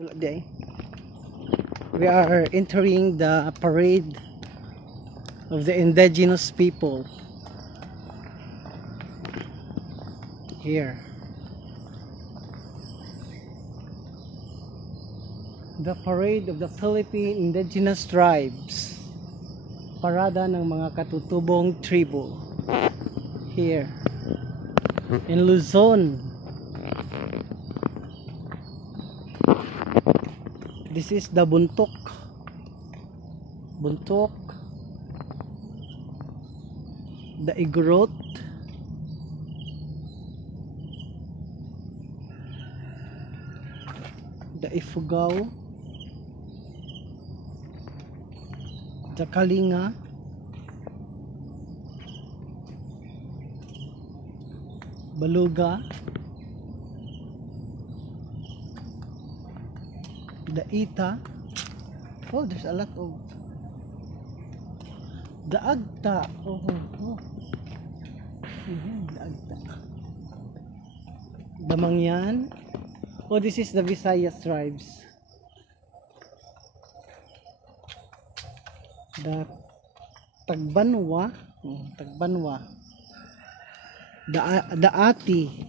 We are entering the parade of the indigenous people here. The parade of the Philippine indigenous tribes. Parada ng mga katutubong tribo here in Luzon. This is the Buntok. The Igorot, the Ifugao, the Kalinga, Baluga, the Ita. Oh, there's a lot of the Agta. The Agta. The Mangyan. Oh, this is the Visayas tribes. The Tagbanwa. The Ati.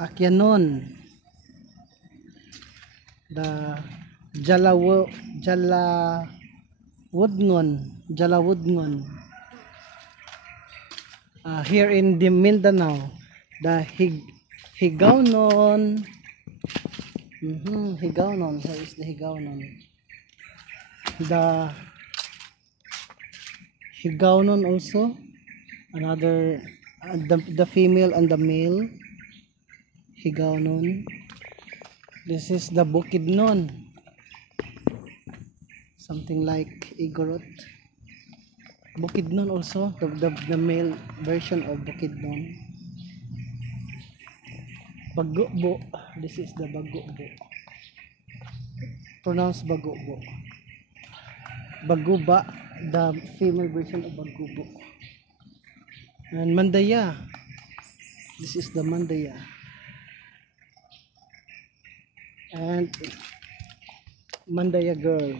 Akyanon. The Jalawudngon. Here in the Mindanao, the Higaonon. Higaonon. Here is the Higaonon. The Higaonon also. Another, the female and the male. Higaonon. This is the Bukidnon. Something like Igorot. Bukidnon also, the male version of Bukidnon. Bagubo. This is the Bagubo. Pronounced Bagubo. Baguba, the female version of Bagubo. And Mandaya. This is the Mandaya. And Mandaya girl.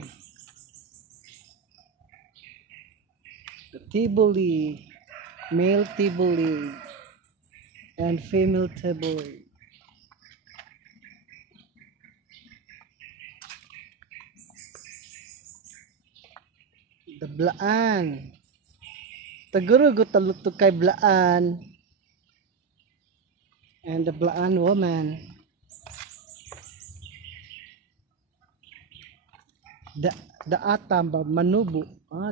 The Tiboli, male Tiboli and female Tiboli. The Blaan. Taguro go taluto kay Blaan. And the Blaan woman. The Atamba Manubo.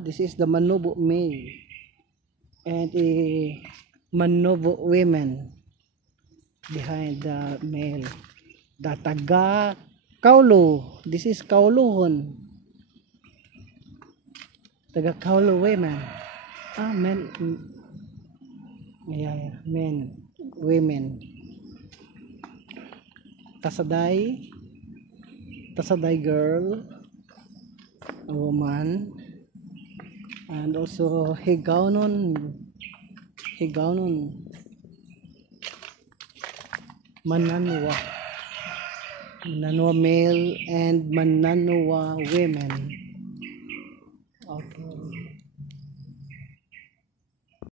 This is the Manubo male and a Manubo women behind the male. The Taga Kaulo. This is Kaulohon. Taga Kaulo women. Men. Men, women. Tasaday girl. A woman. And also Higaonon. Mananwa male and Mananwa women.